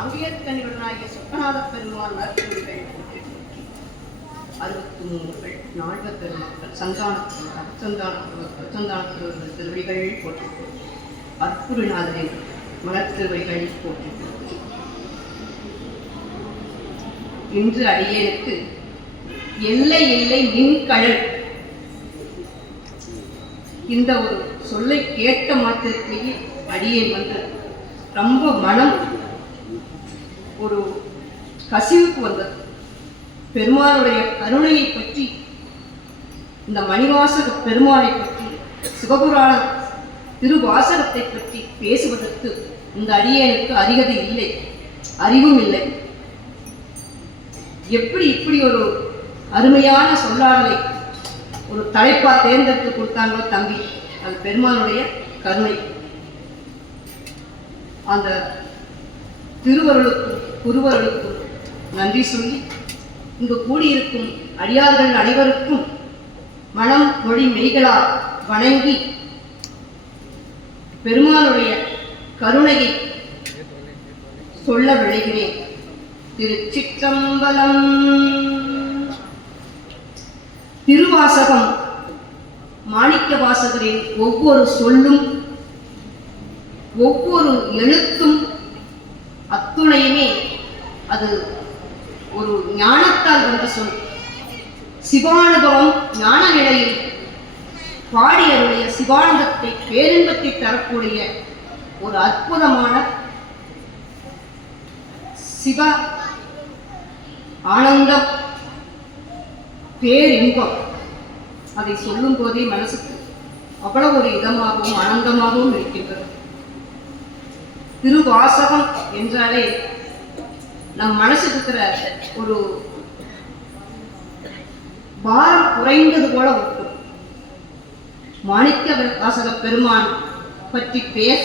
அங்கேயற்கனிவனாகிய சொக்கநாத பெருமான் நற்கருணைகள் 63 நால்வ பெருமக்கள் சந்தானத்தவர்கள் திருவிகள் போற்றி அற்புதநாதரின் மலர்திருவைகள் போற்றி. இன்று அடியேனுக்கு எல்லை எல்லை மின்கழல் இந்த ஒரு சொல்லை கேட்ட மாத்திரத்திலேயே அடியேன் வந்து ரொம்ப மனம் ஒரு கசிவுக்கு வந்தது. பெருமானுடைய கருணையை பற்றி, இந்த மணிவாசக பெருமானை பற்றி, சிவபுராண திருவாசகத்தை பற்றி பேசுவதற்கு இந்த அடியேனுக்கு அருகதை இல்லை, அறிவும் இல்லை. எப்படி இப்படி ஒரு அருமையான சொல்லாடலை ஒரு தலைப்பா தேர்ந்தெடுத்து கொடுத்தாங்களோ தம்பி, அது பெருமானுடைய கருணை. அந்த திருவருளுக்கும் குருவருளுக்கும் நன்றி சொல்லி இங்கு கூடியிருக்கும் அடியார்கள் அனைவருக்கும் மனம் மொழி மெய்களால் வணங்கி பெருமானுடைய கருணையை சொல்ல விளைகிறேன். திருச்சிற்றம்பலம். திருவாசகம் மாணிக்க வாசகரின் ஒவ்வொரு சொல்லும் ஒவ்வொரு எழுத்தும் அத்துணையுமே அது ஒரு ஞானத்தால் வந்த சொல். சிவானுபவம் ஞான நிலையில் பாடியருடைய சிவானந்தத்தை பேரின்பத்தை தரக்கூடிய ஒரு அற்புதமான சிவ ஆனந்தம், பேரின்பம். அதை சொல்லும் போதே மனசுக்கு அவ்வளவு ஒரு இதமாகவும் ஆனந்தமாகவும் இருக்கின்றது. திருவாசகம் என்றாலே நம் மனசுக்கு இருக்கிற ஒரு பாரம் குறைந்தது போல இருக்கும். மாணிக்க வாசக பெருமான் பற்றி பேச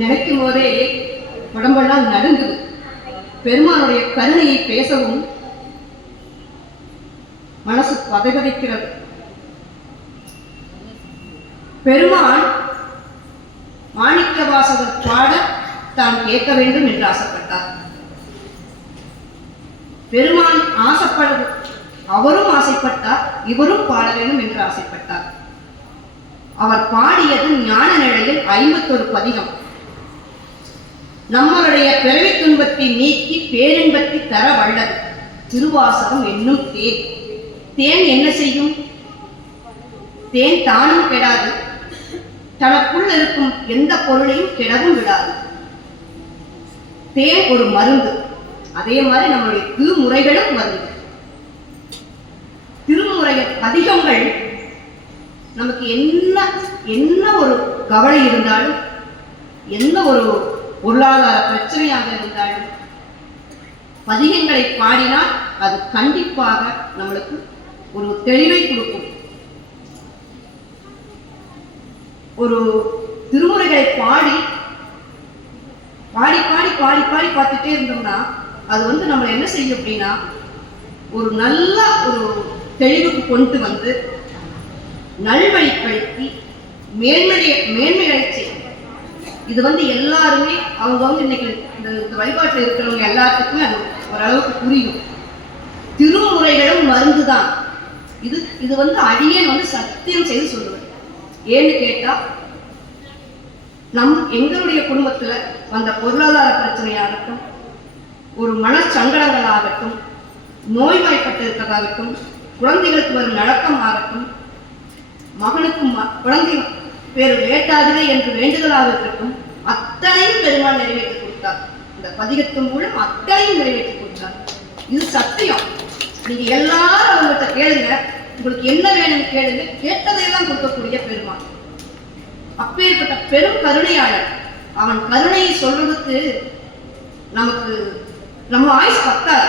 நினைக்கும் போதே உடம்பெல்லாம் நடுங்குது. பெருமானுடைய கருணையை பேசவும் மனசு பதைபதைக்கிறது. பெருமான் மாணிக்க வாசகர் பாட தான் கேட்க வேண்டும் என்று ஆசைப்பட்டார். பெருமான் ஆசைப்படுது, அவரும் ஆசைப்பட்டார், இவரும் பாட வேண்டும் என்று ஆசைப்பட்டார். அவர் பாடியது ஞான நிலையில் 51 பதிகம். நம்மளுடைய பிறவி துன்பத்தை நீக்கி பேரின்பத்தை தர வல்லது திருவாசகம் என்னும் தேன். தேன் என்ன செய்யும்? தேன் தானும் கெடாது, தனக்குள் இருக்கும் எந்த பொருளையும் கெடவும் விடாது. தேன் ஒரு மருந்து. அதே மாதிரி நம்மளுடைய திருமுறைகளும் மருந்து. திருமுறை பதிகங்கள் நமக்கு என்ன ஒரு கவலை இருந்தாலும், என்ன ஒரு பொருளாதார பிரச்சனையாக இருந்தாலும் பதிகங்களை பாடினால் அது கண்டிப்பாக நம்மளுக்கு ஒரு தெளிவை கொடுக்கும். ஒரு திருமுறைகளை பாடி பாடி பாடி பாடி பாடி பார்த்துட்டே இருந்தோம்னா அது வந்து நம்மளை என்ன செய்யும் அப்படின்னா ஒரு நல்ல ஒரு தெளிவுக்கு கொண்டு வந்து நல்வழிப்படுத்தி மேன்மையை செய்யும். இது வந்து எல்லாருமே அவங்க இன்னைக்கு இந்த வழிபாட்டில் இருக்கிறவங்க எல்லாத்துக்குமே அது ஓரளவுக்கு புரியும். திருமுறைகளும் மருந்து தான். இது வந்து அடியேன் வந்து சத்தியம் செய்து சொல்லுவேன். ஏன்னு கேட்டா எங்களுடைய குடும்பத்துல வந்த பொருளாதார பிரச்சனையாகட்டும், ஒரு மனச்சங்கடங்களாகட்டும், நோய்வாய்ப்பட்டு இருக்கிறதாகட்டும், குழந்தைகளுக்கு வரும் நடக்கம் ஆகட்டும், மகனுக்கு குழந்தை பேர் வேட்டாதே என்று வேண்டுதலாக இருக்கட்டும், அத்தனையும் பெருமாள் நிறைவேற்றி கொடுத்தார். இந்த பதிகத்தின் மூலம் அத்தனையும் நிறைவேற்றி கொடுத்தார். இது சத்தியம். நீங்க எல்லாரும் அவங்ககிட்ட கேளுங்க, உங்களுக்கு என்ன வேணும் கேளுங்க, கேட்டதையெல்லாம் கொடுக்கக்கூடிய பெருமாள். அப்பேற்பட்ட பெரும் கருணையாளர். அவன் கருணையை சொல்றதுக்கு நமக்கு நம்ம ஆயுஷ் பத்தாது.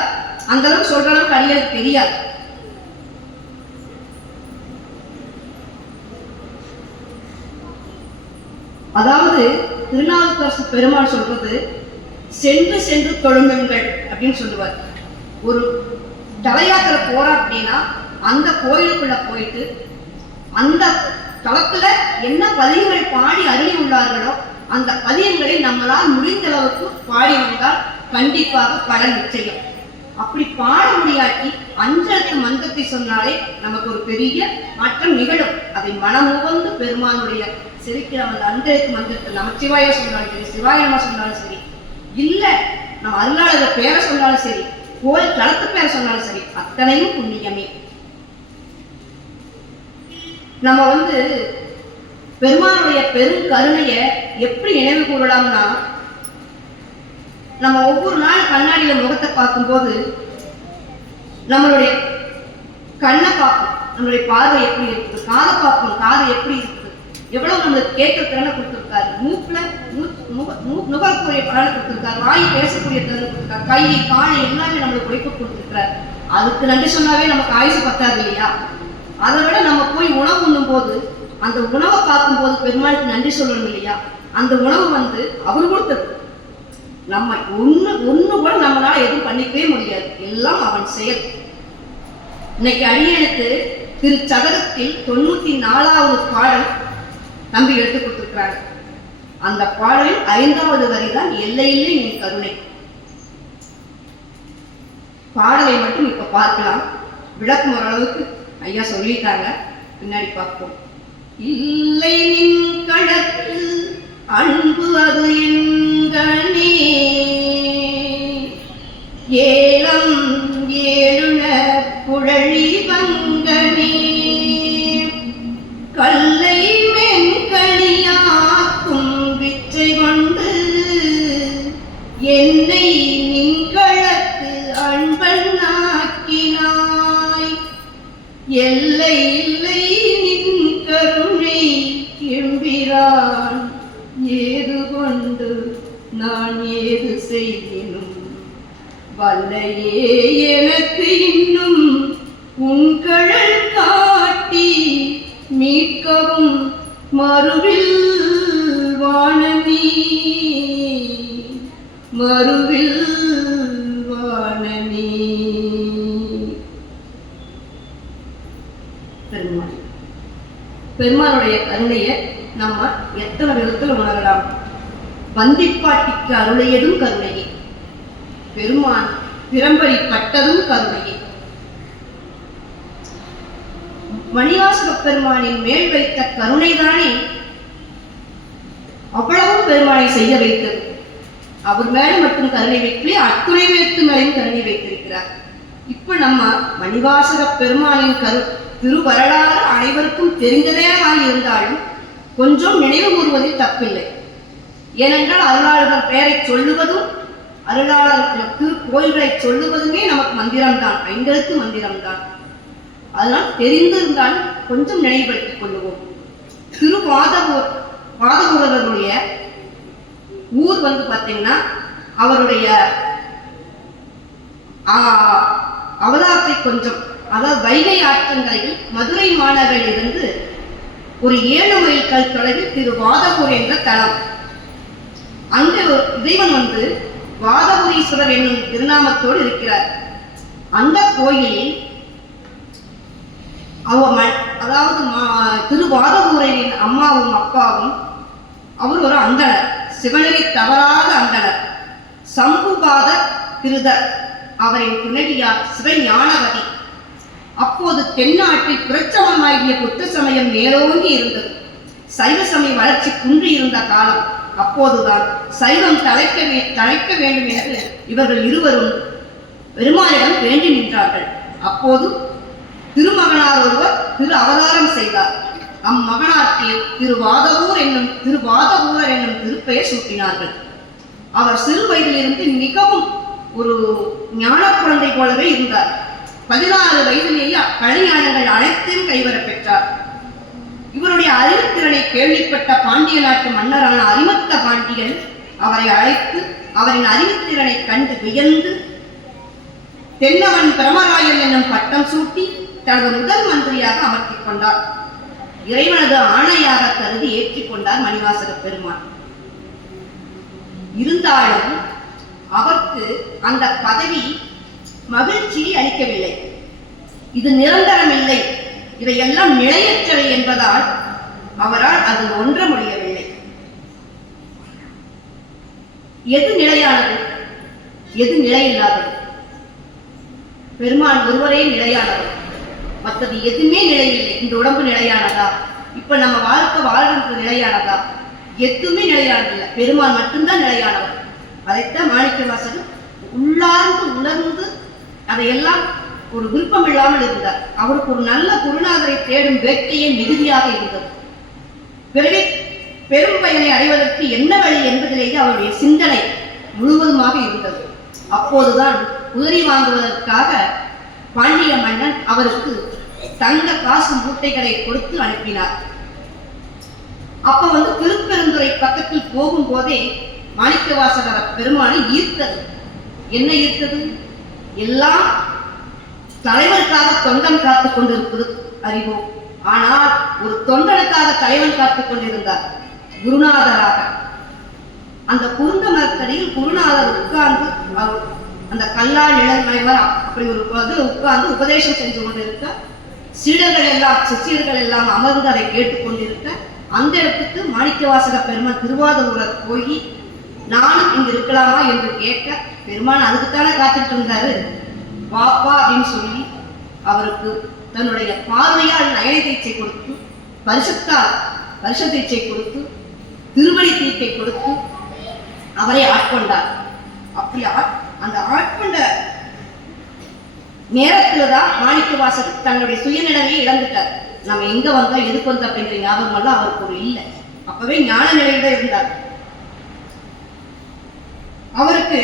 அந்த அளவுக்கு சொல்ற அளவுக்கு அடியாருக்கு தெரியாது. அதாவது திருநாவுக்கரசு பெருமாள் சொல்றது சென்று சென்று தொழுங்குங்கள் அப்படின்னு சொல்லுவார். ஒரு தலையாத்திரை போறோம் அப்படின்னா அந்த கோயிலுக்குள்ள போயிட்டு அந்த தளத்துல என்ன பதியங்கள் பாடி அருளி உள்ளார்களோ அந்த பதியங்களை நம்மளால் முடிந்த அளவுக்கு பாடி வந்தால் கண்டிப்பாக பலன் நிச்சயம். அப்படி பாட முடியாட்டி அஞ்செழுத்து மந்திரத்தை சொன்னாலே நமக்கு ஒரு பெரிய மாற்றம் நிகழும். அதை மனமுகந்து பெருமானுடைய சிரிக்கிற அந்த அஞ்செழுத்து மந்திரத்தை நமச்சிவாய சொன்னாலும் சரி, சிவாயமா சொன்னாலும் சரி, இல்ல நம்ம அருளாளர் பேரை சொன்னாலும் சரி, கோயில் தளத்து பேரை சொன்னாலும் சரி, அத்தனையும் புண்ணியமே. நம்ம பெருமானுடைய பெரும் கருணைய எப்படி நினைவு கூறலாம்னா, நம்ம ஒவ்வொரு நாள் கண்ணாடியில முகத்தை பார்க்கும்போது நம்மளுடைய கண்ணை பார்ப்போம், நம்மளுடைய பார்வை எப்படி இருக்குது, காதை பார்ப்போம், காது எப்படி இருக்குது, எவ்வளவு நம்மளுக்கு கேட்கிற திறனை கொடுத்துருக்காரு, மூக்குல நுகர்க்கூடிய பலனை கொடுத்துருக்காரு, வாய் பேசக்கூடிய திறனை கொடுத்துருக்காரு, கை காலை எல்லாமே நம்மளுக்கு உழைப்பு கொடுத்துருக்காரு. அதுக்கு நன்றி சொன்னாவே நமக்கு ஆயுசு பத்தாது இல்லையா? அதை விட நம்ம போய் உணவு உண்ணும் போது அந்த உணவை பார்க்கும்போது பெருமாளுக்கு நன்றி சொல்லணும் இல்லையா? அந்த உணவு அவர் கொடுத்தது. நம்ம ஒண்ணு கூட நம்மளால எதுவும் பண்ணிக்கவே முடியாது, எல்லாம் அவன் செயல். இன்னைக்கு அடியனுக்கு திரு சதகத்தில் 94வது பாடல் நம்பி எடுத்து கொடுத்திருக்கிறாங்க. அந்த பாடலில் 5வது வரிதான் எல்லையில்லை என் கருணை. பாடலை மட்டும் இப்ப பார்க்கலாம், விளக்கும் ஓரளவுக்கு ஐயா சொல்லிட்டாங்க, பின்னாடி பார்ப்போம். இல்லை நின் கணக்கு அன்பு அது என்கணே, ஏலம் ஏழுன குழலி வங்கனே, கல்லை மென்கணியாக்கும் விச்சை கொண்டு என்னை நின்களக்கு அன்பன் ஆக்கினாய், எல்லை இல்லை நின் கருணை எம்பிரான், ஏது கொண்டு நான் ஏது செய்யினும் வல்லையே எனக்கு இன்னும் உன்கழல் காட்டி மீட்கவும் மறுவில் வானமே, மறுவில் வானமே. பெருமானுடைய கருணைய நம்ம எத்தனை விதத்தில் உணரலாம்? வந்திப்பாட்டிக்கு அருளையதும் கருணையே, பெருமான் பிறம்படி பட்டதும் கருணையே. மணிவாசக பெருமானின் மேல் வைத்த கருணைதானே அவ்வளவும் பெருமானை செய்ய வைத்தது. அவர் மேல மட்டும் கருணை வைக்கலே, அத்துணை வைத்து மேலையும் கருணை வைத்திருக்கிறார். இப்ப நம்ம மணிவாசக பெருமானின் திருவரலாறு அனைவருக்கும் தெரிந்ததே இருந்தாலும் கொஞ்சம் நினைவு கூறுவதில் தப்பில்லை. ஏனென்றால் அருளாளர்கள் பெயரை சொல்லுவதும் அருளாளர் திருக்கோயில்களை சொல்லுவதுமே நமக்கு மந்திரம்தான், 5 எழுத்து மந்திரம்தான். அதனால் தெரிந்திருந்தால் கொஞ்சம் நினைவுபடுத்திக் கொள்ளுவோம். வாதவூரருடைய ஊர் பார்த்தீங்கன்னா அவருடைய அவதாரத்தை கொஞ்சம், அதாவது வைகை ஆற்றங்கரையில் மதுரை மாநகரில் இருந்து ஒரு 7 மைல் கல் தொலைவில் திரு வாதவூர் என்ற தலம். அங்கு இறைவன் வாதபுரீஸ்வரர் என்னும் திருநாமத்தோடு இருக்கிறார். அந்த கோயிலில் அதாவது திருவாதவூரின் அம்மாவும் அப்பாவும் அவர் ஒரு அந்தணர், சிவனடி தவறாத அந்தணர். சம்புபாத திருதர் அவரின் துணைவியார் சிவஞானவதி. அப்போது தென்னாட்டில் புரட்சமமாகிய புத்த சமயம் மேலோங்கி இருந்தது. சைவ சமய வளர்ச்சி குன்றி இருந்த காலம். அப்போதுதான் சைவம் தழைக்க வேண்டும் என்று இவர்கள் இருவரும் பெருமானிடம் வேண்டி நின்றார்கள். அப்போது திருமகனார் ஒருவர் திரு அவதாரம் செய்தார். அம்மகனாருக்கு திருவாதவூரர் என்னும் திருப்பெயர் சூட்டினார்கள். அவர் சிறு வயதிலிருந்து மிகவும் ஒரு ஞான குழந்தை போலவே இருந்தார். 16 வயதிலேயே கலைஞானங்கள் அனைத்தையும் கைவர பெற்றார். இவருடைய அறிவுத்திறனை கேள்விப்பட்ட பாண்டிய நாட்டு மன்னரான அரிமத்த பாண்டியன் அவரை அழைத்து அவரின் அறிவுத்திறனை கண்டு வியந்து தென்னவன் பிரமராயன் என்னும் பட்டம் சூட்டி தனது முதல் மந்திரியாக அமர்த்திக் கொண்டார். இறைவனது ஆணையாக கருதி ஏற்றிக்கொண்டார் மணிவாசக பெருமான். இருந்தாலும் அவருக்கு அந்த பதவி மகிழ்ச்சி அளிக்கவில்லை. இது நிரந்தரம் இல்லை, இவையெல்லாம் நிலையற்றவை என்பதால் அவரால் அது ஒன்ற முடியவில்லை. எது நிலையானது, எது நிலையில்லாதது? பெருமான் ஒருவரே நிலையானவர், மற்றது எதுவுமே நிலையில்லை. இந்த உடம்பு நிலையானதா, இப்ப நம்ம வாழ்க்கை வாழ்றது நிலையானதா? எதுவுமே நிலையானதில்லை. பெருமான் மட்டும்தான் நிலையானவர். அதைத்தான் மாணிக்கவாசகர் உள்ளார்ந்து உணர்ந்து அதையெல்லாம் ஒரு விருப்பம் இல்லாமல் இருந்தார். அவருக்கு ஒரு நல்ல குருநாதரை தேடும் வேட்கையே மிகுதியாக இருந்தது. பிறகு பெரும் பயனை அடைவதற்கு என்ன வழி என்பதிலேயே அவருடைய சிந்தனை முழுவதுமாக இருந்தது. அப்போதுதான் குதிரை வாங்குவதற்காக பாண்டிய மன்னன் அவருக்கு தங்க காசு மூட்டைகளை கொடுத்து அனுப்பினார். அப்ப திருப்பெருந்துறை பக்கத்தில் போகும்போதே மாணிக்கவாசகர பெருமானை ஈர்த்தது. என்ன ஈர்த்தது? எல்லாம் தலைவருக்காக தொண்டன் காத்துக் கொண்டிருப்பது அறிவோம். ஆனால் ஒரு தொண்டனுக்காக தலைவன் காத்துக் கொண்டிருந்தார், குருநாதராக. அந்த குருந்த மரத்தடியில் குருநாதர் உட்கார்ந்து அந்த கல்லா நிழல்மயவர் அப்படி ஒரு உட்கார்ந்து உபதேசம் செஞ்சு கொண்டிருக்க, சிஷ்யர்கள் எல்லாம் அமர்ந்து அதை கேட்டுக்கொண்டிருக்க, அந்த இடத்துக்கு மாணிக்கவாசக பெருமான் திருவாதூரர் போய் நானும் இங்கு இருக்கலாமா என்று கேட்க, பெருமான் அதுக்குத்தானே காத்துட்டு இருந்தாரு, பாப்பா அப்படின்னு சொல்லி அவருக்கு தன்னுடைய பார்வையால் நயன தீட்சை கொடுத்து, பரிச தீட்சை கொடுத்து, திருவடி தீட்சை கொடுத்து அவரை ஆட்கொண்டார். அப்படி அந்த ஆட்கொண்ட நேரத்துலதான் மாணிக்கவாசகர் தன்னுடைய சுயநிலையை இழந்துட்டார். நம்ம எங்க வந்தோம், எதுக்கு வந்தோம் அப்படிங்கிற ஞாபகம் எல்லாம் அவருக்கு ஒரு இல்லை. அப்பவே ஞான நிலையில தான் இருந்தார். அவருக்கு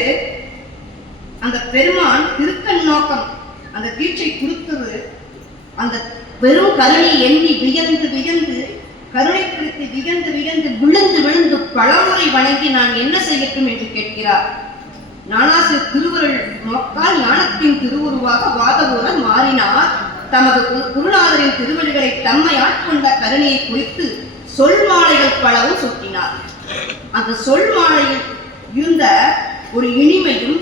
அந்த பெருமான் திருக்கண் நோக்கம் அந்த தீட்சை கொடுத்தது, அந்த வெறும் கருணை எண்ணி வியந்து வியந்து, கருணை குறித்து வியந்து வியந்து விழுந்து விழுந்து பலமுறை வணங்கி நான் என்ன செய்யட்டும் என்று கேட்கிறார். ஞானாசிரியர் திருவருள் நோக்கால் ஞானத்தின் திருவுருவாக வாதவூரர் மாறினார். தமது குருநாதரின் திருவள்ளிகளை தம்மை ஆட்கொண்ட கருணையை குறித்து சொல் மாலைகள் பலவும் சுட்டினார். அந்த சொல் மாலையில் இருந்த ஒரு இனிமையும்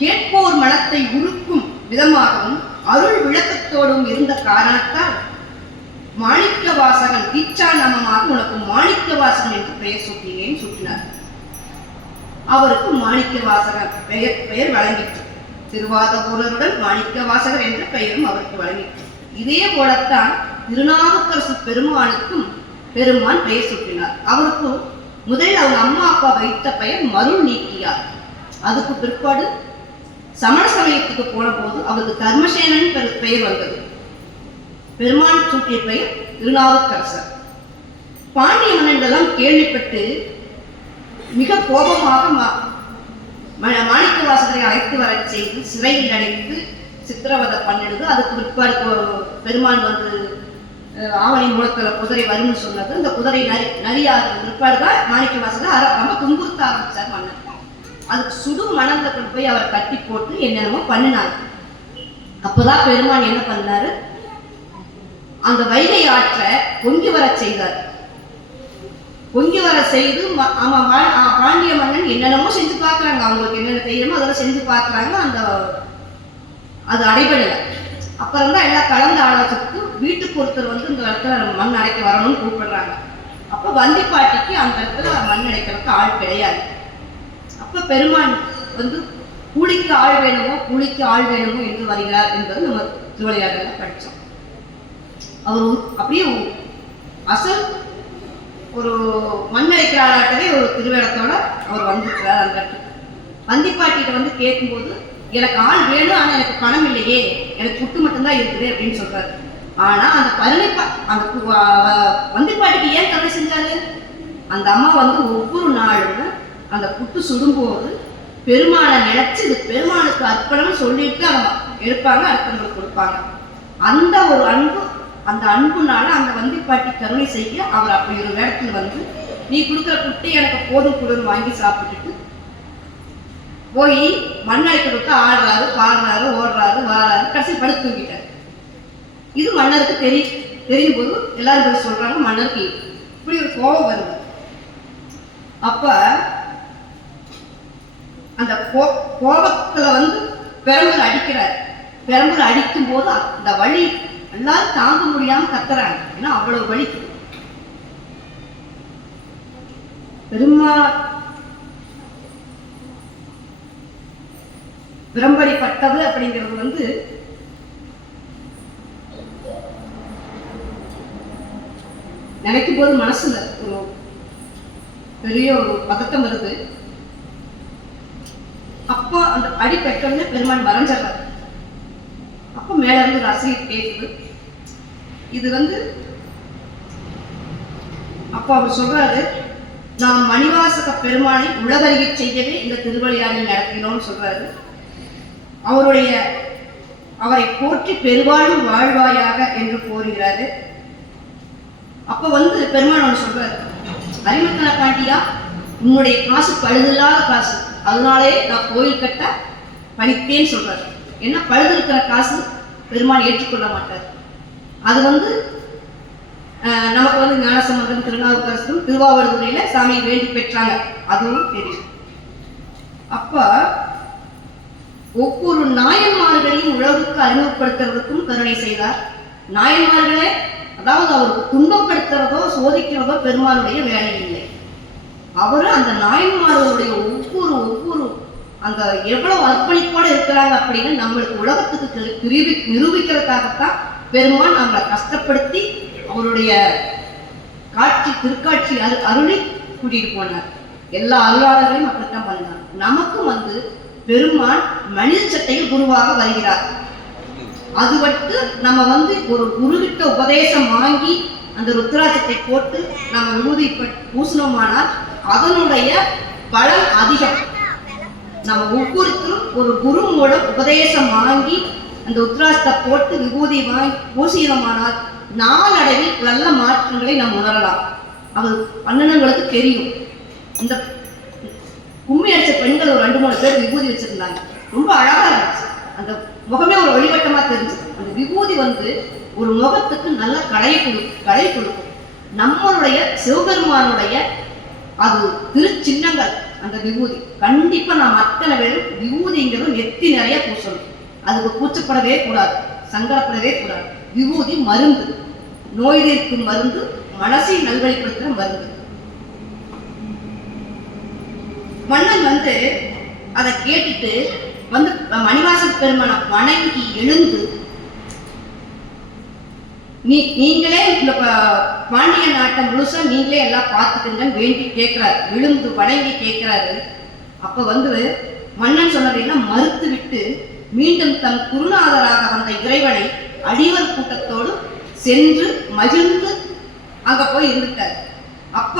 கேட்போர் மனத்தை உருக்கும் விதமாகவும் அருள் விளக்கத்தோடும் இருந்த காரணத்தால் மாணிக்கவாசகன் தீட்சா நாமமாக உனக்கு மாணிக்கவாசகன் என்று பெயர் சூட்டினேன் சுட்டினார். அவருக்கு மாணிக்கவாசகர் பெயர் வழங்கிற்று. திருவாதவூரருடன் மாணிக்கவாசகர் என்ற பெயரும் அவருக்கு வழங்கிற்று. இதே போலத்தான் திருநாவுக்கரசு பெருமானுக்கும் பெருமான் பெயர் சூட்டினார். அவருக்கு முதலில் அவங்க அம்மா அப்பா வைத்த பெயர் மருள் நீக்கியார். அதுக்கு பிற்பாடு சமண சமயத்துக்கு போன போது அவருக்கு தர்மசேனன் பெயர் வந்தது. பெருமான் சூட்டிய பெயர் திருநாவுக்கரசர். பாண்டிய மன்னன் கேள்விப்பட்டு மிக கோபமாக மாணிக்கவாசகரை அழைத்து வர செய்து சிறையில் அடைத்து சித்திரவதை பண்ணிடுது. அதுக்கு பிற்பாடு பெருமான் ஆவணி மூலத்துல குதிரை வரும்னு சொன்னது. இந்த குதிரை நரியாக பிற்பாடுதான் மாணிக்கவாசகர் ரொம்ப துன்புறுத்த ஆரம்பிச்சார் மன்னன். அதுக்கு சுடு மணல்ல கொண்டு போய் அவர் கட்டி போட்டு என்னென்னமோ பண்ணினார். அப்பதான் பெருமான் என்ன பண்ணாரு, அந்த வைகை ஆற்ற பொங்கி வர செய்தார். பொங்கி வர செய்து பாண்டிய மன்னன் என்னென்னமோ செஞ்சு பார்க்கறாங்க, அவங்களுக்கு என்னென்ன தெரியுமோ அதெல்லாம் செஞ்சு பார்க்கறாங்க. அது அடைபடலை. அப்புறம் தான் எல்லாம் கலந்து ஆலோசித்து வீட்டுக்கு ஒருத்தர் இந்த இடத்துல மண் அடைக்க வரணும்னு கூப்பிடுறாங்க. அப்ப வந்திப்பாட்டிக்கு அந்த இடத்துல மண் அடைக்கிறதுக்கு ஆள் கிடையாது. அப்ப பெருமான் கூலிக்கு ஆள் வேணுமோ என்று வருகிறார் என்பது நம்ம திருவிளையாடல படித்தோம். அவர் அப்படியே அசல் ஒரு மண் அடைக்கிற ஆளாட்டவே ஒரு திருவேடத்தோட அவர் வந்துருக்கிறார். அந்த இடத்துக்கு வந்திப்பாட்டிகிட்ட கேட்கும்போது எனக்கு ஆள் வேணும், ஆனா எனக்கு பணம் இல்லையே, எனக்கு புட்டு மட்டும்தான் இருக்குது அப்படின்னு சொல்றாரு. ஆனா அந்த அந்த வந்திப்பாட்டிக்கு ஏன் கருணை செஞ்சாரு? அந்த அம்மா ஒவ்வொரு நாளும் அந்த புட்டு சுடும்போது பெருமானை நினைச்சு இது பெருமானுக்கு அர்ப்பணம் சொல்லிட்டு அவங்க எடுப்பாங்க, அர்ப்பணம் கொடுப்பாங்க. அந்த ஒரு அன்பு, அந்த அன்புனால அந்த வந்திப்பாட்டி கருணை செய்ய அவர் அப்படி ஒரு இடத்துல நீ கொடுக்குற புட்டு எனக்கு போதும் கொடுன்னு வாங்கி சாப்பிட்டுட்டு போய் மண்ணடைக்க விட்டு ஆடுறாரு, பாடுறாரு, ஓடுறாரு, வாராரு, கடைசி படுத்து தூங்கிட்டாரு. இது மன்னருக்கு தெரியும் போது எல்லாரும் சொல்றாங்க, மன்னருக்கு இப்படி ஒரு கோபம் வருது. அப்ப அந்த கோபத்துல பெரம்பல் அடிக்கிறார். பெரம்புல அடிக்கும் போது அந்த வலி எல்லாரும் தாங்க முடியாம கத்துறாங்க. ஏன்னா அவ்வளவு வலிக்கு பெருமாள் பிரம்படிப்பட்டது அப்படிங்கிறது நினைக்கும் போது மனசுல ஒரு பெரிய ஒரு பதட்டம் வருது. அப்போ அந்த அடி பெற்றோன்னு பெருமாள் மறைஞ்சிடறாரு. அப்போ மேல இருந்து ஒரு அசிரியர் கேட்குது. இது அப்போ அவர் சொல்றாரு, நாம் மணிவாசக பெருமானை உலகறிய செய்யவே இந்த திருவள்ளியாரில் நடத்தினோம்னு சொல்றாரு. அவரை போற்றி பெருவாழும் வாழ்வாயாக என்று கோருகிறாரு. அப்ப பெருமாள் சொல்றாரு, அறிமுகன பாண்டியா, உன்னுடைய காசு பழுதில்லாத காசு, அதனாலே நான் கோயில் கட்ட பணித்தேன்னு சொல்றாரு. ஏன்னா பழுது இருக்கிற காசு பெருமாள் ஏற்றுக்கொள்ள மாட்டார். அது நமக்கு ஞானசம்பந்தம், திருநாவுக்கரசரும் திருவாவடுதுறையில சாமியை வேண்டி பெற்றாங்க, அதுவும் தெரியும். அப்ப ஒவ்வொரு நாயன்மார்களையும் உலகுக்கு அறிமுகப்படுத்துறதுக்கும் கருணை செய்தார். நாயன்மார்களே, அதாவது அவருக்கு துன்பப்படுத்துறதோ சோதிக்கிறதோ பெருமாளுடைய வேலை இல்லை. அவரு அந்த நாயன்மார்களுடைய ஒவ்வொரு அந்த எவ்வளவு அர்ப்பணிப்போடு இருக்கிறாங்க அப்படின்னு நம்மளுக்கு உலகத்துக்கு நிரூபிக்கிறதுக்காகத்தான் பெருமாள் நம்மளை கஷ்டப்படுத்தி அவருடைய திருக்காட்சி அருளை கூட்டிட்டு போனார். எல்லா அருளாளர்களையும் அப்படித்தான் பண்ணார். நமக்கும் பெருமாள் மனித சட்டையில் குருவாக வருகிறார். அது நம்ம ஒரு குருவிட்ட உபதேசம் வாங்கி அந்த ருத்ராட்சத்தை போட்டு நம்ம விபூதி பூசணமானால் அதனுடைய பலன் அதிகம். நம்ம ஒவ்வொருத்தரும் ஒரு குரு மூலம் உபதேசம் வாங்கி அந்த ருத்ராட்சத்தை போட்டு விபூதி வாங்கி பூசினமானால் நாளடைவில் நல்ல மாற்றங்களை நாம் உணரலாம். அது பன்னெண்டுங்களுக்கு தெரியும். இந்த கும்மி அடிச்ச பெண்கள் ஒரு 2-3 பேர் விபூதி வச்சிருந்தாங்க. ரொம்ப அழகா இருந்துச்சு. அந்த முகமே ஒரு வழிவட்டமா தெரிஞ்சு. அந்த விபூதி ஒரு முகத்துக்கு நல்ல கலை கொடுக்கும். நம்மளுடைய சிவபெருமானுடைய அது திருச்சின்னங்கள். அந்த விபூதி கண்டிப்பா நாம் அத்தனை பேரும் விபூதிங்கிறது நெத்தி நிறைய பூசணும். அதுக்கு கூச்சப்படவே கூடாது, சங்கடப்படவே கூடாது. விபூதி மருந்து, நோய் தீர்க்கும் மருந்து, மனசை நல்வழிப்படுத்துற மருந்து. மன்னன் அதை கேட்டுட்டு மணிவாசக பெருமானை வணங்கி எழுந்து, நீங்களே இந்த பாண்டிய நாட்டை முழுசா நீங்களே எல்லாம் பார்த்துக்குங்கன்னு வேண்டி கேட்கிறாரு. எழுந்து வணங்கி கேட்கிறாரு. அப்ப மன்னன் சொன்னதையெல்லாம் மறுத்து விட்டு மீண்டும் தன் குருநாதராக வந்த இறைவனை அடிவர் கூட்டத்தோடு சென்று மகிழ்ந்து அங்க போய் இருந்துட்டார். அப்ப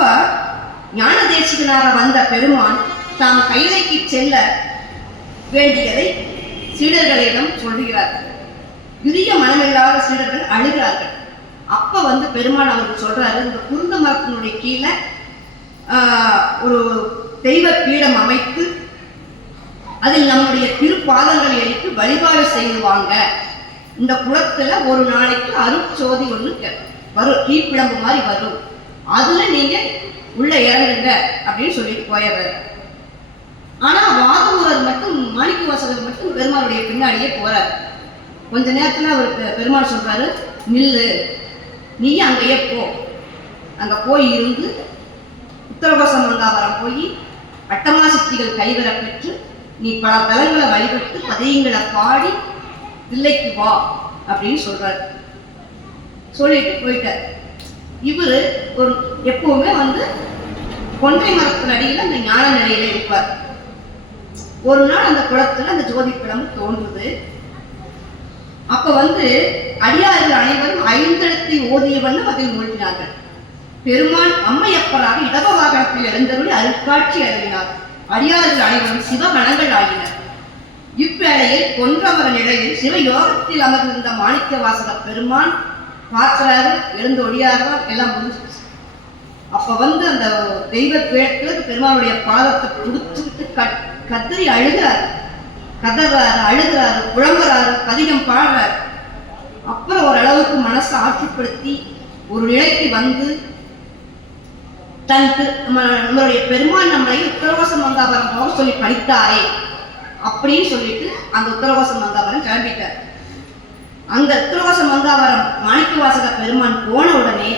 ஞான தேசிகனாக வந்த பெருமான் தாம் கைலைக்கு செல்ல வேண்டியதை சீடர்களிடம் சொல்கிறார். பெரிய மனமில்லாத சீடர்கள் அழுகிறார்கள். அப்ப பெருமான் அவருக்கு சொல்றாரு, இந்த குருந்த மரத்தினுடைய கீழே ஒரு தெய்வ பீடம் அமைத்து அதில் நம்முடைய திருப்பாதங்களை எடுத்து வழிபாடு செய்வாங்க. இந்த குளத்துல ஒரு நாளைக்கு அருட்சோதி ஒண்ணு வரும், தீப்பிழம்பு மாதிரி வரும், அதுல நீங்க உள்ள இறங்குங்க அப்படின்னு சொல்லிட்டு போயிடுறாரு. ஆனா வாதவூரர் மட்டும், மாணிக்க வாசகர் மட்டும் பெருமாளுடைய பின்னாடியே போறாரு. கொஞ்ச நேரத்துல அவர் பெருமாள் சொல்றாரு, நில்லு, நீ அங்கேயே போ. அங்க போய் இருந்து உத்தரகோச மங்காவரம் போய் அட்டமா சக்திகள் கைவர பெற்று நீ பல தலங்களை வழிபட்டு பதியங்களை பாடி தில்லைக்கு வா அப்படின்னு சொல்றாரு. சொல்லிட்டு போயிட்டார். இவரு எப்பவுமே கொன்றை மரத்தின் அடியில் அந்த ஞான நிலையில இருப்பார். ஒரு நாள் அந்த குளத்துல அந்த ஜோதி பிழம்பு தோன்றுது. அப்ப அடியார்கள் அனைவரும் 5 எழுத்தை ஓதிய வண்ணம் அதில் மூழ்கினார்கள். பெருமான் அம்மையப்பராக இடப வாகனத்தில் எழுந்தருளி அருட்காட்சி அருளினார். அடியார்கள் அனைவரும் சிவகணங்கள் ஆகினர். இவ்வேளையில் கொன்றவர நிலையில் சிவயோகத்தில் அமர்ந்திருந்த மாணிக்க வாசக பெருமான் பார்க்கிறாரு, எழுந்து ஒடியாரா, எல்லாம் முடிஞ்சிருச்சு. அப்ப அந்த தெய்வ பேட்டுல பெருமானுடைய பாதத்தை பிடிச்சுக்கிட்டு கதறி அழுகிறாரு, அழுகிறாரு, புலம்புறாரு, பதிகம் பாடுறாரு. அப்புறம் ஓரளவுக்கு மனசை ஆட்சிப்படுத்தி ஒரு நிலைக்கு நம்மளுடைய பெருமான் நம்மளை உத்தரகோச மங்காபுரம் போக சொல்லி படித்தாரே அப்படின்னு சொல்லிட்டு அந்த உத்தரகோச மங்காபுரம் கிளம்பிட்டார். அங்க திருவாச மங்காவரம் மாணிக்கவாசக பெருமான் போன உடனே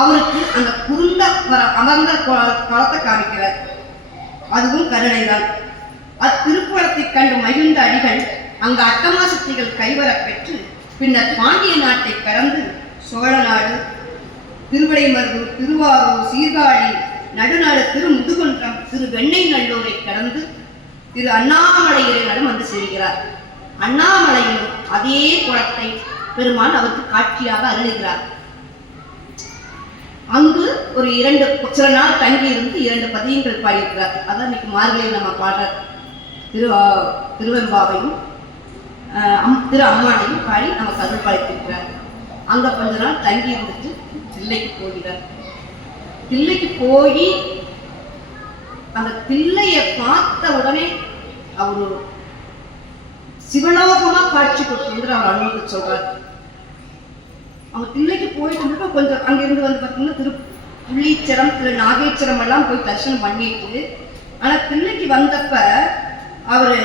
அவருக்கு அந்த குருந்த அமர்ந்த குளத்தை காமிக்கிறார். அதுவும் கருணைதான். அத்திருக்குளத்தை கண்டு மகிழ்ந்த அடிகள் அங்க அட்டமாசக்திகள் கைவரப் பெற்று பின்னர் பாண்டிய நாட்டை கடந்து சோழ நாடு, திருவிடைமருதூர், திருவாரூர், சீர்காழி, நடுநாடு, திருமுதுகுன்றம், திரு வெண்ணெய் நல்லூரை கடந்து திரு அண்ணாமலையிடம் வந்து சேர்கிறார். அண்ணாமலையிலும் அதே குளத்தை பெருமான் அவருக்கு காட்சியாக அருளுகிறார். அங்கு ஒரு சில நாள் தங்கி இருந்து 2 பதியங்கள் பாடியிருக்கிறார். அதான் இன்னைக்கு மார்கழியில் நம்ம பாடுற திருவெம்பாவையும் திரு அம்மானையும் பாடி நமக்கு அருள் பாடித்திருக்கிறார். அங்க கொஞ்ச நாள் தங்கி இருந்துட்டு தில்லைக்கு போகிறார். தில்லைக்கு போய் அந்த தில்லையை பார்த்த உடனே அவரு சிவலோகமா காட்சி கொடுத்து அவர் அனுபவித்து சொல்றார். அவங்க தில்லைக்கு போயிட்டு கொஞ்சம் அங்கிருந்து வந்து பார்த்தீங்கன்னா புள்ளீச்சரம், திரு நாகேஸ்வரம் எல்லாம் போய் தரிசனம் பண்ணிட்டு, ஆனா தில்லைக்கு வந்தப்ப அவரு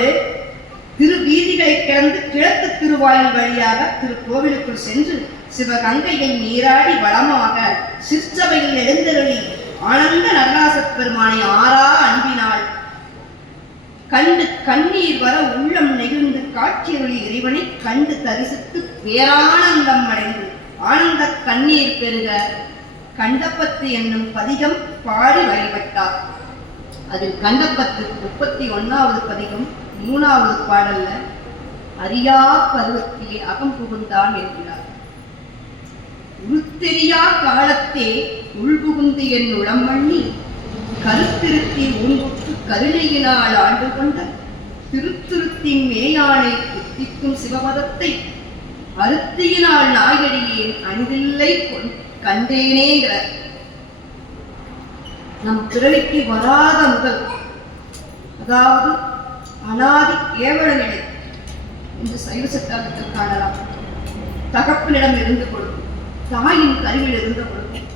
திரு வீதிகளை கிடந்து கிழக்கு திருவாயில் வழியாக திரு கோவிலுக்குள் சென்று சிவகங்கையை நீராடி வளமாக சிற்சபையில் எழுந்தருளி ஆனந்த நடராச பெருமானை ஆறா அன்பினால் கண்டு கண்ணீர் வர உள்ளம் நெகிழ்ந்து காட்சியருளி இறைவனை கண்டு தரிசித்து பேரானந்தம் அடைந்து ஆனந்த கண்ணீர் பெருக கண்டப்பத்து என்னும் பதிகம் பாடி வழிபட்டார். அதில் கண்டப்பத்து 31வது பதிகம் 3வது பாடல்ல அறியா பருவத்திலே அகம் புகுந்தான் என்கிறார். உருத்தெரியா காலத்தே உள்புகுந்து என் உளம் பண்ணி கருத்திருத்தி ஊன்புக்கு கருணையினால் ஆண்டு கொண்ட திருத்திருத்தின் மேயானை புத்திக்கும் சிவபதத்தை அருத்தியினால் நாயடியேன் அணிதில்லை கண்டேனேங்கிற. நம் பிறவிக்கு வராத முதல், அதாவது அனாதி கேவல நிலை இந்த சைவ சித்தாந்தத்தில் காணலாம். தகப்பனிடம் இருந்து கொடுக்கும், தாயின் கருவில் இருந்து கொடுக்கும்,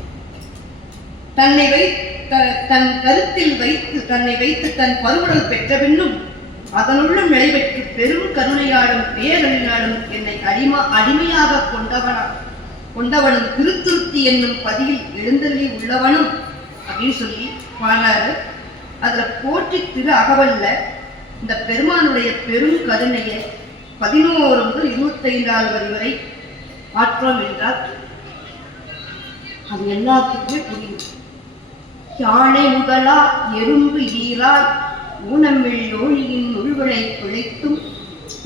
தன் கருத்தில் வைத்து தன்னை வைத்து தன் பருவுடல் பெற்ற பின்னும் அதனுள்ளும் நிலை பெற்று பெரும் கருணையாலும் பேரழினாலும் என்னை அடிமையாக கொண்டவனும் திருத்துருத்தி என்னும் பதியில் எழுந்தள்ளி உள்ளவனும் அப்படின்னு சொல்லி பாடுறாரு. அதுல போற்றி திரு அகவல்ல இந்த பெருமானுடைய பெரும் கருணையை 11 முதல் 25வது வரி வரை ஆற்றோம் என்றால் அது எல்லாத்துக்குமே புரியும். யானை முதலா எறும்பு ஈராய் ஊனமிழ் ஓழியின் உள்விளை பிழைத்தும்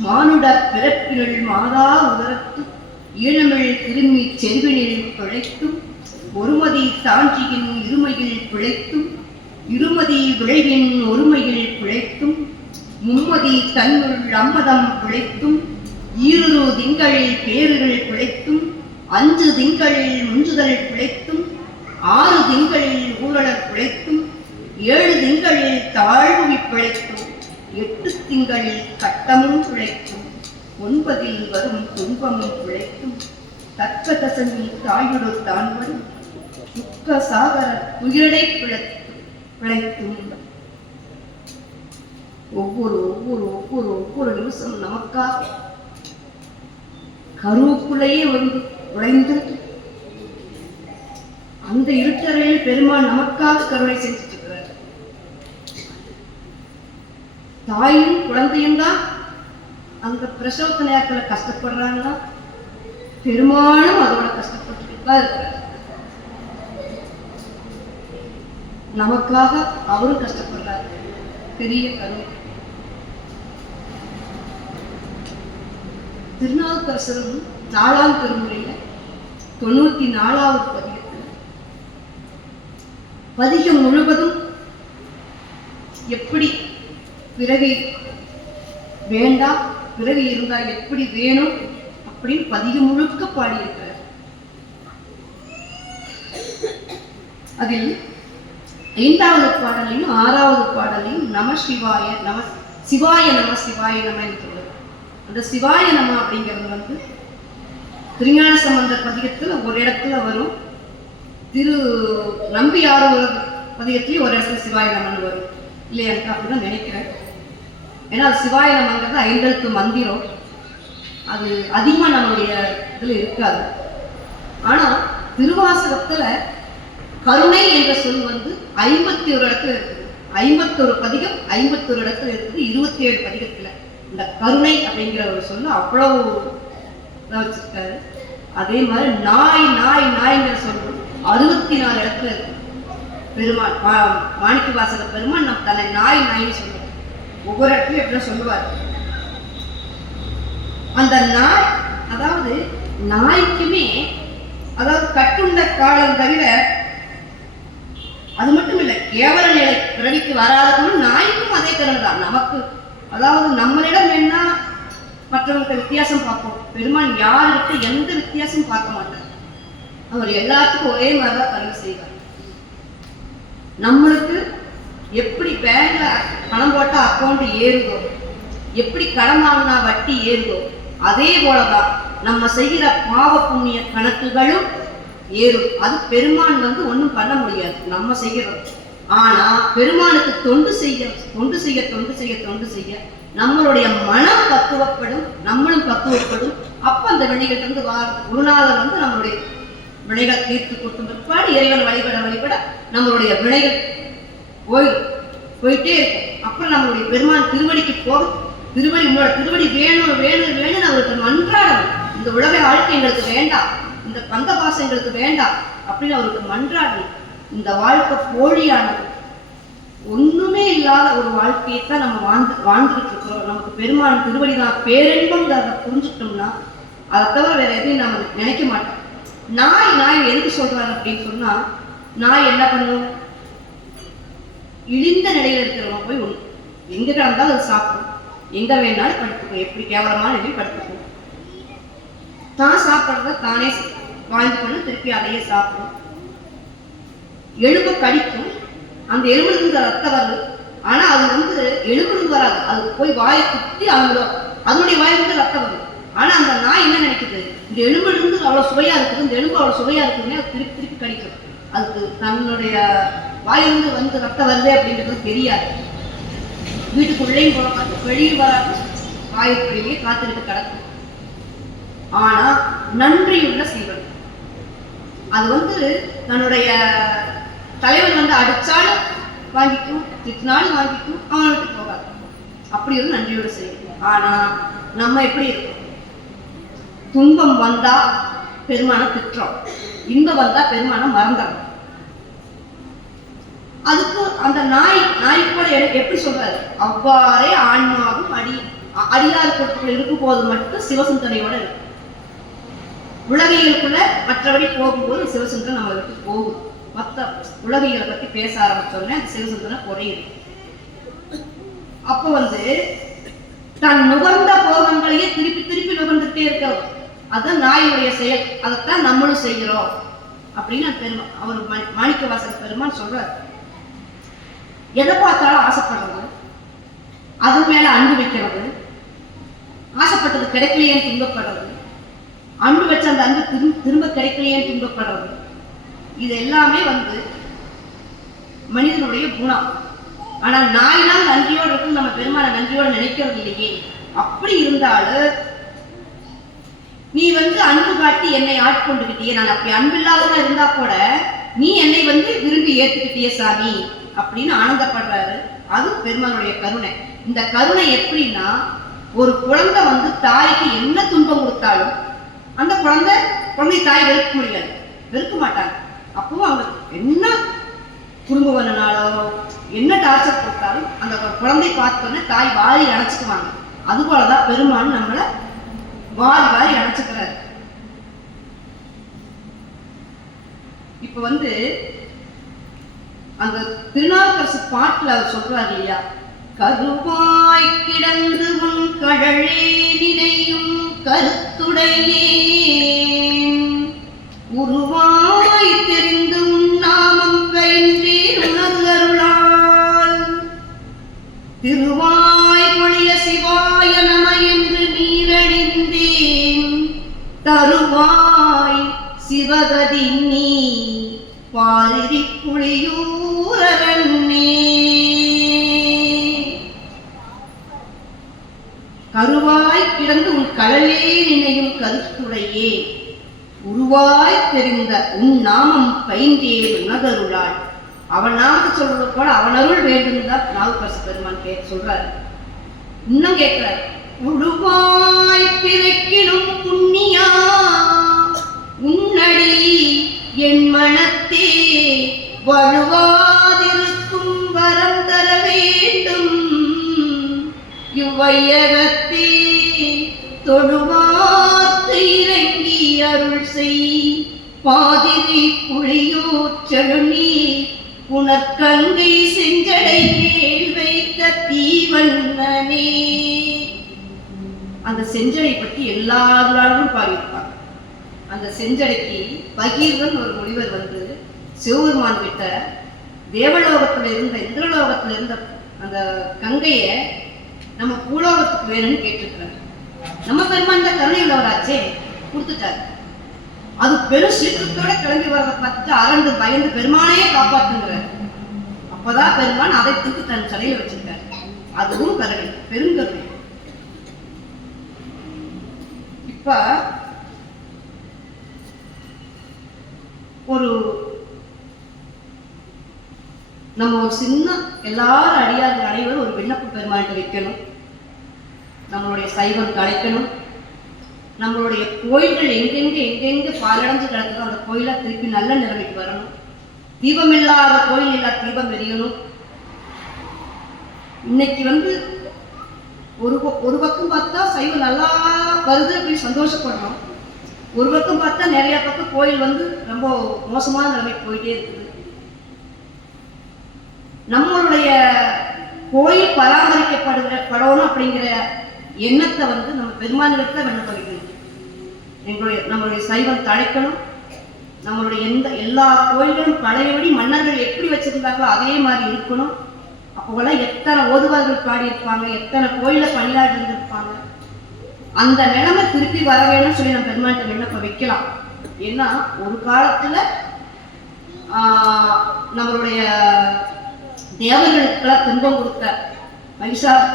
மானுட பிறப்பினுள் மாதா உதரத்து ஈனமிழ் திரும்பி செருவினில் பிழைத்தும் ஒருமதி தாஞ்சியின் இருமையில் பிழைத்தும் இருமதி விளைவின் ஒருமையில் பிழைத்தும் மும்மதி தன்னுள் அம்மதம் பிழைத்தும் ஈருரு திங்களில் பேறுகள் பிழைத்தும் 5 திங்களில் முஞ்சுதல் பிழைத்தும் 6 திங்களில் ஊழலர் பிழைத்தும் 7 திங்களில் தாழ்வுவி பிழைத்தும் 8 திங்களில் கட்டமும் பிழைத்தும் 9 வரும் துன்பமும் பிழைத்தும் தக்க தசமி தாயுடு தான் வரும் துக்க சாகர துயரை பிழைத்தும் ஒவ்வொரு ஒவ்வொரு ஒவ்வொரு ஒவ்வொரு நிமிஷம் நமக்காக கருவுக்குள்ளேயே வந்து உழைந்து அந்த இருட்டறையில் பெருமான் நமக்காக கருணை செஞ்சுட்டு இருக்கிறார். தாயும் குழந்தையும் தான் அந்த பிரசவத்த நேரத்தில் கஷ்டப்படுறாங்கன்னா பெருமானும் அதோட கஷ்டப்பட்டு தான் இருக்கிறார். நமக்காக அவரும் கஷ்டப்படுறாரு. பெரிய கருணை. திருநாவுக்கரசரும் 4ஆம் திருமுறையில 94வது பதிகத்தில் பதிகம் முழுவதும் எப்படி பிறவி வேண்டாம், பிறவி இருந்தால் எப்படி வேணும் அப்படின்னு பதிகம் முழுக்க பாடியிருக்கிறார். அதில் 5வது பாடலையும் 6வது பாடலையும் நம சிவாய நம சிவாய நம சிவாய நம என்று சொல்லுவார். அந்த சிவாய நம அப்படிங்கிறது வந்து திருஞான சம்பந்தர் பதிகத்தில் ஒரு இடத்துல வரும், திரு நம்பியார் பதிகத்திலையும் ஒரு இடத்துல சிவாய நமன்னு வரும் இல்லையா? அப்படிதான் நினைக்கிறேன். ஏன்னா அது சிவாய நமங்கிறது 5 எழுத்து மந்திரம். அது அதிகமாக நம்மளுடைய இதில் இருக்காது. ஆனால் திருவாசகத்துல கருணை என்ற சொல் வந்து 51 இடத்துல இருக்குது. 51 பதிகம் 51 இடத்துல இருக்குது. 27 பதிகத்துல இந்த கருணை அப்படிங்கிற ஒரு சொல்ல அவ்வளவு வச்சிருக்காரு. அதே மாதிரி நாய் நாய் நாய்ங்கிற சொல்லு 64 இடத்துல இருக்கு. பெருமான் மாணிக்க வாசக பெருமான் நம்ம தன்னை நாய் நாய்ன்னு சொல்லுவோம். ஒவ்வொரு இடத்துலையும் எப்படி சொல்லுவார். அந்த நாய், அதாவது நாய்க்குமே, அதாவது கட்டுண்ட காலம் தவிர அது மட்டும் இல்லை, கேவல நிலை பிறவிக்கு வராதவங்களும் நாய்க்கும் அதே கருணை தான். நமக்கு, அதாவது நம்மளிடம் என்ன மற்றவங்களுக்கு வித்தியாசம் பார்ப்போம். பெருமான் யாருக்கு எந்த வித்தியாசமும் பார்க்க மாட்டார். அவர் எல்லாத்துக்கும் ஒரே மாதிரிதான் கருணை செய்வார். நம்மளுக்கு எப்படி பேங்க்ல பணம் போட்டா அக்கௌண்ட் ஏறுதோ, எப்படி கடன் வாங்கினா வட்டி ஏறுதோ, அதே போலதான் நம்ம செய்கிற பாவ புண்ணிய கணக்குகளும் ஏறும். அது பெருமான் வந்து ஒன்றும் பண்ண முடியாது நம்ம செய்கிறோம். ஆனா பெருமானுக்கு தொண்டு செய்ய நம்மளுடைய மனம் பக்குவப்படும், நம்மளும் பக்குவப்படும். அப்ப அந்த வினைகள் இருந்து குருநாதர் வந்து நம்மளுடைய வினைகள் தீர்த்து கொடுக்கும் பிற்பாடு இறைவன் வழிபட நம்மளுடைய வினைகள் போயிட்டே இருக்கும். அப்புறம் நம்மளுடைய பெருமான் திருவடிக்கு போகும். உங்களோட திருவடி வேணும் வேணும் வேணும்னு அவருக்கு மன்றாடணும். இந்த உலக வாழ்க்கை எங்களுக்கு வேண்டாம், இந்த பந்த பாசம் எங்களுக்கு வேண்டாம் அப்படின்னு அவருக்கு மன்றாடணும். இந்த வாழ்க்கை போலியானது, ஒண்ணுமே இல்லாத ஒரு வாழ்க்கையை தான் நம்ம வாழ்ந்துகிட்டு இருக்கிறோம். நமக்கு பெருமான் திருவடி தான் பேரின்பம். அதை புரிஞ்சுட்டோம்னா அதை தவிர வேற எதையும் நம்ம நினைக்க மாட்டோம். நாய் எதுக்கு சொல்றாரு அப்படின்னு சொன்னா, நாய் என்ன பண்ணும், இழிந்த நிலையில இருக்கிறவங்க போய் எங்க கிடந்தாலும் அது சாப்பிடும், எங்க வேணாலும் படுத்துக்கும், எப்படி கேவலமான நிலையில் படுத்துக்கும். தான் சாப்பிட்றத தானே வாழ்ந்து பண்ண திருப்பி அதையே சாப்பிடும். எலும்பு கடிக்கும், அந்த எலும்புலேருந்து ரத்தம் வருது. ஆனா அது வந்து எலும்புலேருந்து வராது, அது போய் வாயை குத்தி அதனுடைய வாயிலிருந்து ரத்தம் வருது. ஆனா அந்த நாய் என்ன நினைக்குது, இந்த எலும்புலேருந்து அவ்வளவு சுவையா இருக்குது, இந்த எலும்பு அவ்வளவு சுவையா இருக்குதுன்னு அது திருப்பி திருப்பி கடிக்கும். அதுக்கு தன்னுடைய வாயிலிருந்து வந்து ரத்தம் வருது அப்படின்றது தெரியாது. வீட்டுக்குள்ளேயும் போல பார்த்து வெளியில் வராது, வாயுக்குள்ளேயே காத்திருக்கு கிடக்கும். ஆனா நன்றியுள்ள சீவன் அது வந்து தன்னுடைய தலைவன் வந்து அடிச்சாலும் வாங்கிக்கும், திட்டினாலும் வாங்கிக்கும், அவனை விட்டு போகாது. அப்படி ஒரு நன்றியோட செய்யும். ஆனா நம்ம எப்படி இருக்கோம், துன்பம் வந்தா பெருமான திட்டுறோம், இன்பம் வந்தா பெருமான மறந்துடும். அதுக்கு அந்த நாய் கூட எப்படி சொல்றாரு, அவ்வாறே ஆன்மாவும் அடியார் பொருட்கள் இருக்கும் போது மட்டும் சிவசிந்தனையோட இருக்கும். உலகியலுக்குள்ள மற்றபடி போகும்போது சிவசிந்தனை நம்ம விட்டு போகும். மற்ற உலகியலை பத்தி பேச ஆரம்பிச்சோடனே அந்த சிவசிந்தனை குறையுது. அப்ப வந்து தன் நுகர்ந்த போகங்களையே திருப்பி திருப்பி நுகர்ந்துட்டே இருக்கிறோம். அதுதான் நாயுடைய செயல். அதைத்தான் நம்மளும் செய்கிறோம் அப்படின்னு அவர் மாணிக்க வாசக பெருமான் சொல்றாரு. எதை பார்த்தாலும் ஆசைப்படுறது, அது மேல அன்பு வைக்கிறது, ஆசைப்பட்டது கிடைக்கலையே துன்பப்படுறது, அன்பு வச்ச அந்த அன்பு திரும்ப கிடைக்கலையே துன்பப்படுறது, இது எல்லாமே வந்து மனிதனுடைய குணம். ஆனா நாயினால் நன்றியோடு இருக்கும், நம்ம பெருமான நன்றியோடு நினைக்கிறது இல்லையே. அப்படி இருந்தாலும் நீ வந்து அன்பு காட்டி என்னை ஆட்கொண்டுகிட்டியே, நான் அப்படி அன்பு இல்லாதவனா இருந்தா கூட நீ என்னை வந்து விரும்பி ஏத்துக்கிட்டியே சாமி அப்படின்னு ஆனந்தப்படுறாரு. அது பெருமானுடைய கருணை. இந்த கருணை எப்படின்னா, ஒரு குழந்தை வந்து தாய்க்கு என்ன துன்பம் கொடுத்தாலும் அந்த குழந்தை தாய் வெறுக்க முடியாது, வெறுக்க மாட்டாங்க. அப்பவும் அவங்க என்ன குடும்ப வரனாலோ என்ன டார்ச்சர் கொடுத்தாலும் அந்த குழந்தை பார்த்தோன்னே தாய் வாரி அணைச்சிக்குவாங்க. அது போலதான் பெருமான் நம்மளை வாரி அணைச்சுக்கிறாரு. இப்ப வந்து அந்த திருநாவுக்கரசு பாட்டுல அவர் சொல்றாரு இல்லையா, கருவாய் கிடந்து உன் கழலே நினையும் கருத்துடையே உருவாய் தெரிந்து உன் நாமம் பயின்றே உணர்வருளால் திருவாய் பொழிய சிவாய நம என்று நீரணிந்தேன் தருவாய் சிவகதி நீ பாரிரி புளியூரன்னே. கருவாய் கிடந்து உன் கடலே நினையும் கருத்துடையே உருவாய் தெரிந்த உன் நாமம் பைந்தே உணதருளாள். அவன் நாமத்தை சொல்றது போல அவன் அருள் வேண்டும் தான் நாவுக்கரசு பெருமான் சொல்றாரு. இன்னும் கேட்கிறார், உருவாய் பிறக்கிலும் புண்ணியா உன்னடி என் மனத்தே வழுவாதிருக்கும் வரம் தர வேண்டும். இவ்வையகத்தே தொழுவார்க்கு இறங்கி அருள் செய் பாதிரி புளியூர் செழுநீ உனக்கங்கை செஞ்சடை மேல் வைத்த தீவண்ணனே. அந்த செஞ்சடை பற்றி எல்லாரும் பாடியிருப்பாங்க. அந்த செஞ்சடைக்கு பகீர்வன் ஒரு முனிவர் வந்து சிவபெருமான் கிட்ட தேவலோகத்துல இருந்த இந்திரலோகத்துல இருந்த அந்த கங்கைய நம்ம பூலோகத்துக்கு வேணும்னு கேட்டிருக்கிறார். நம்ம பெருமான் தான் கருணை உள்ளவராச்சே, கொடுத்துட்டாரு. அது பெரும் சீற்றத்தோட கிளம்பி வரத பார்த்துட்டு அரண்டு பயந்து பெருமானையே காப்பாத்துங்கிறார். அப்பதான் பெருமான் அதை தூக்கி தன் சடையில வச்சிருக்காரு. அதுவும் கருணை, பெருங்கருணை. இப்ப நம்ம ஒரு சின்ன எல்லாரும் அடியார்கள் அனைவரும் ஒரு விண்ணப்ப பெருமாள்கிட்ட வைக்கணும். நம்மளுடைய சைவம் தலைக்கணும். நம்மளுடைய கோயில்கள் எங்கெங்க பாலடைஞ்சு கிடக்குதோ அந்த கோயிலை திருப்பி நல்ல நிலைமைக்கு வரணும். தீபம் இல்லாத கோயில் இல்லா தீபம் எரியணும். இன்னைக்கு வந்து ஒரு பக்கம் பார்த்தா சைவம் நல்லா வருது அப்படின்னு சந்தோஷப்படுறோம். ஒரு பக்கம் பார்த்தா நிறைய பக்கம் கோயில் வந்து ரொம்ப மோசமான நிலைமைக்கு போயிட்டே இருக்குது. நம்மளுடைய கோயில் பராமரிக்கப்படணும் அப்படிங்கிற எண்ணத்தை வந்து நம்ம பெருமானிடத்தை விண்ணப்பிக்கணும். நம்மளுடைய சைவம் தழைக்கணும். நம்மளுடைய எல்லா கோயில்களும் பழையபடி மன்னர்கள் எப்படி வச்சிருந்தாங்களோ அதே மாதிரி இருக்கணும். அப்போலாம் எத்தனை ஓதுவார்கள் பாடியிருப்பாங்க, எத்தனை கோயில பணியாற்றி இருந்திருப்பாங்க. அந்த நிலைமை திருப்பி வர வேணும்னு சொல்லி நம்ம பெருமாள்கிட்ட விண்ணப்ப வைக்கலாம். ஏன்னா ஒரு காலத்துல நம்மளுடைய தேவர்களுக்கெல்லாம் துன்பம் கொடுத்த மகிஷார்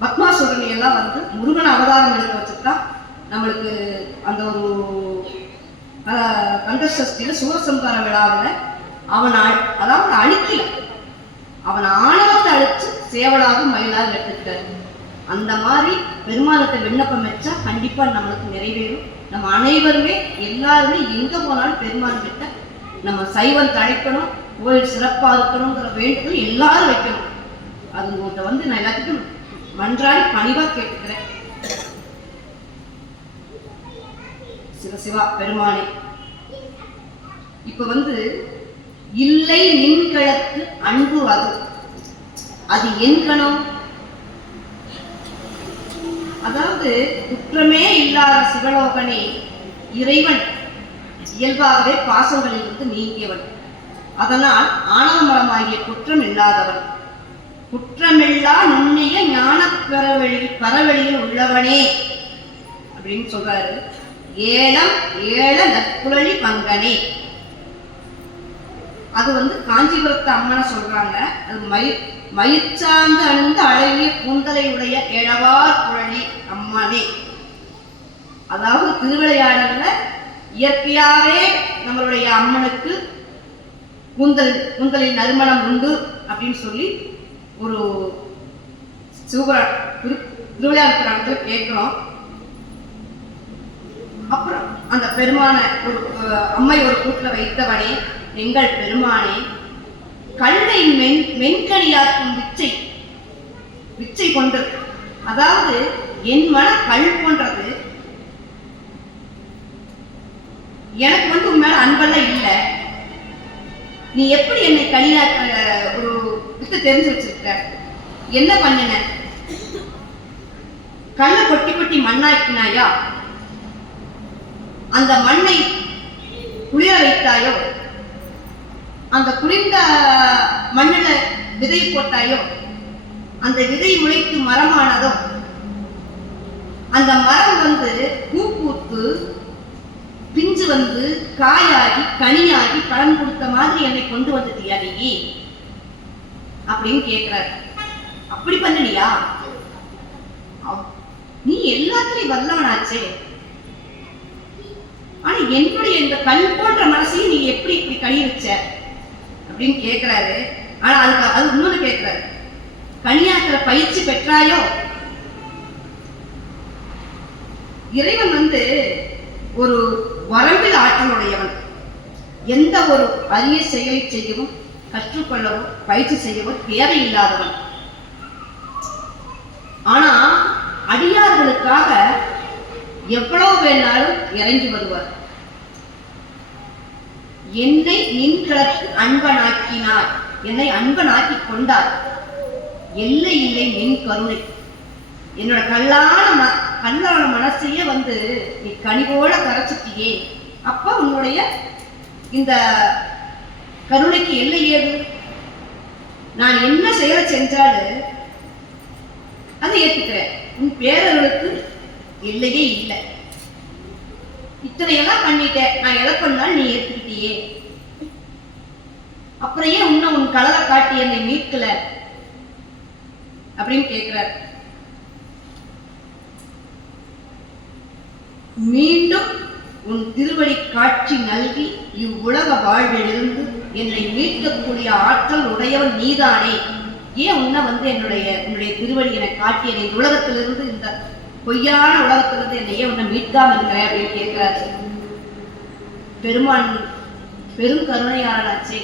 பத்மாசுரனை எல்லாம் வந்து முருகன் அவதாரம் எடுக்க வச்சுதான் நம்மளுக்கு அந்த ஒரு கந்தசஷ்டியில சூரசம்கார விழாவில் அதாவது அழிக்கல, அவன் ஆணவத்தை அழிச்சு சேவலாக மயிலாக எடுத்துக்கிட்டாரு. அந்த மாதிரி பெருமானத்தை விண்ணப்பம் வச்சா கண்டிப்பா நம்மளுக்கு நிறைவேறும். நம்ம அனைவருமே எல்லாருமே எங்க போனாலும் பெருமான் கிட்ட நம்ம சைவம் தழைக்கணும், கோயில் சிறப்பா இருக்கணுங்கிற வேண்டுதல் எல்லாரும் வைக்கணும். அது உங்கள்கிட்ட வந்து நான் எல்லாத்துக்கும் மன்றாடி பணிவா கேட்டுக்கிறேன். சிவசிவா பெருமானே, இப்ப வந்து இல்லை நின்கிழக்கு அன்பு அது என் கணம். அதாவது குற்றமே இல்லாத சிவலோகனே இறைவன் இயல்பாகவே பாசங்களிலிருந்து நீங்கியவன். அதனால் ஆணவமலமாகிய குற்றம் இல்லாதவன். குற்றமில்லா நுண்ணிய ஞான பரவெளியில் உள்ளவனே அப்படின்னு சொல்றாரு. ஏழ நற்குழலி பங்கனே. அது வந்து காஞ்சிபுரத்து அம்மனை சொல்றாங்க. அது மயிர்ச்சார்ந்து அணிந்து அழகிய கூந்தலை உடைய ஏழவார் குழலி அம்மனே. அதாவது திருவிளையாடல்ல இயற்கையாவே நம்மளுடைய அம்மனுக்கு கூந்தலின் நறுமணம் உண்டு அப்படின்னு சொல்லி ஒரு திருவிளையாடல் புராணத்தில் கேட்கிறோம். அப்புறம் அந்த பெருமான ஒரு அம்மை ஒரு கூட்டுல வைத்தவனே எங்கள் பெருமானே, கல்லை மென்கனியாக்கும் விச்சை கொண்டு, அதாவது என் மன கல் போன்றது. எனக்கு வந்து உன் மேல அன்பெல்லாம் இல்லை. நீ எப்படி என்னை கனியா ஒரு வித்து தெரிஞ்சு வச்சிருக்க? என்ன பண்ணின? கல்லை கொட்டி கொட்டி மண்ணாக்கினாயா? அந்த மண்ணை குளிர வைத்தாயோ? அந்த குளிர்ந்த மண்ணில விதை போட்டாயோ? அந்த விதை முளைத்து மரமானதோ? அந்த மரம் வந்து பூ பூத்து பிஞ்சு வந்து காயாகி கனியாகி பழம் கொடுத்த மாதிரி என்னை கொண்டு வந்துட்டியா நீ அப்படின்னு கேட்கிறாரு. அப்படி பண்ணலையா? நீ எல்லாத்துலயும் வல்லவனாச்சே, ஆனா என்னுடைய இந்த கல் போன்ற மனசையும் நீ எப்படி இப்படி கனி வச்ச அப்படின்னு கேட்கிறாரு. ஆனா அதுக்கு அது இன்னொன்னு கேட்கிறாரு, கனியாக்குற பயிற்சி பெற்றாயோ? இறைவன் ஒரு வரம்பில் ஆற்றலுடையவன். எந்த ஒரு அரிய செயலை செய்யவும் கற்றுக்கொள்ளவோ பயிற்சி செய்யவோ தேவையில்லாதவன். ஆனா அடியார்களுக்காக எவ்வளவு வேணாலும் இறங்கி வருவார். என்னை நின்களுக்கு அன்பனாக்கினார், என்னை அன்பனாக்கி கொண்டார். எல்லை இல்லை நின் கருணை. என்னோட கல்லான மனசையே நீ கனிவோட கரைச்சிட்டியே. அப்ப உன்னுடைய இந்த கருணைக்கு எல்லை ஏது? நான் என்ன செயலை செஞ்சாலும் அதை ஏற்றுக்கிறேன். உன் பேரர்களுக்கு எல்லையே இல்லை. இத்தனையெல்லாம் பண்ணிட்டேன், நான் எதை பண்ணாலும் நீ ஏற்றுக்கிட்டியே. அப்புறம் ஏன் உன் கலரை காட்டி என்னை மீட்கல அப்படின்னு கேட்கிறார். மீண்டும் உன் திருவடி காட்சி நல்கி இவ்வுலக வாழ்விலிருந்து என்னை மீட்கக்கூடிய ஆற்றல் உடையவன் நீதானே. ஏன் என்னுடைய திருவடி என்னை காட்டி என்னை இந்த உலகத்திலிருந்து, இந்த பொய்யான உலகத்திலிருந்து என்னை ஏன் உன்னை மீட்காம இருக்கிற அப்படின்னு கேட்கிறாரு. பெருமான் பெரும் கருணையாளனாச்சே.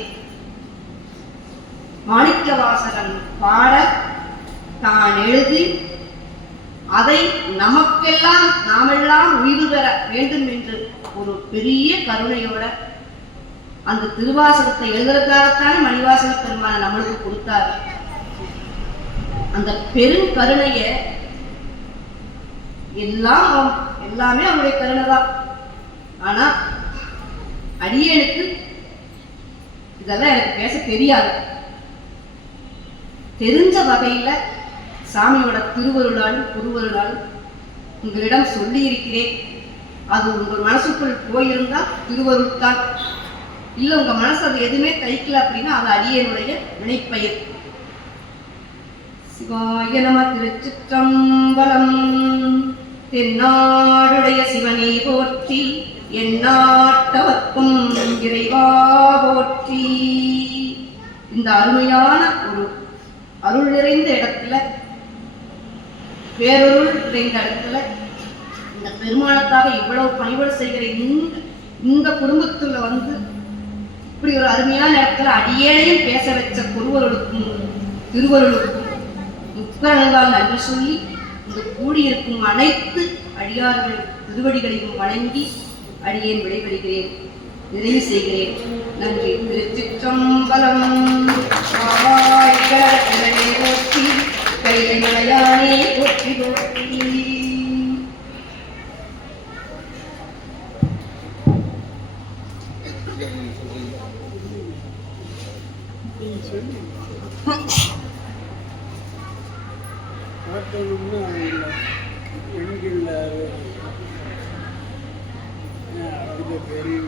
மாணிக்கவாசகன் பாட தான் எழுதி அதை நமக்கெல்லாம் நாமெல்லாம் உயிர் பெற வேண்டும் என்று ஒரு பெரிய கருணையோட அந்த திருவாசகத்தை எழுதுறதுக்காகத்தானே மணிவாசக பெருமான நம்மளுக்கு கொடுத்தாரு. அந்த பெரும் கருணைய எல்லாமே அவருடைய கருணை தான். ஆனா அடியனுக்கு இதெல்லாம் எனக்கு பேச தெரியாது. தெரிஞ்ச வகையில சாமியோட திருவருளாலும் குருவருளாலும் உங்களிடம் சொல்லி இருக்கிறேன். அது உங்கள் மனசுக்குள் போயிருந்தால் திருவருள் தான். இல்லை உங்க மனசு அது எதுவுமே கைக்கல அப்படின்னா அது அடியனுடைய வினைப்பயிர். சிவாய நம. திருச்சிற்றம்பலம். தென்னாடுடைய சிவனே போற்றி, எந்நாட்டவர்க்கும் இறைவா போற்றி. இந்த அருமையான ஒரு அருள் நிறைந்த இடத்துல, பேரருள் நிறைந்த இடத்துல இந்த பெருமாளுக்காக இவ்வளவு பணிபடு செய்கிற இந்த குடும்பத்துல இப்படி ஒரு அருமையான இடத்துல அடியேனையும் பேச வச்ச குருவருளுக்கும் திருவருளுக்கும் முக்கரங்களால் நன்றி சொல்லி இந்த கூடியிருக்கும் அனைத்து அடியார்கள் திருவடிகளையும் வணங்கி அடியேன் விடைபெறுகிறேன், நிறைவு செய்கிறேன். நன்றி. திருச்சிற்றம்பலம். போற்றி, கைலை மலையானே போற்றி போற்றி. எண்கில்லாரு பெரிய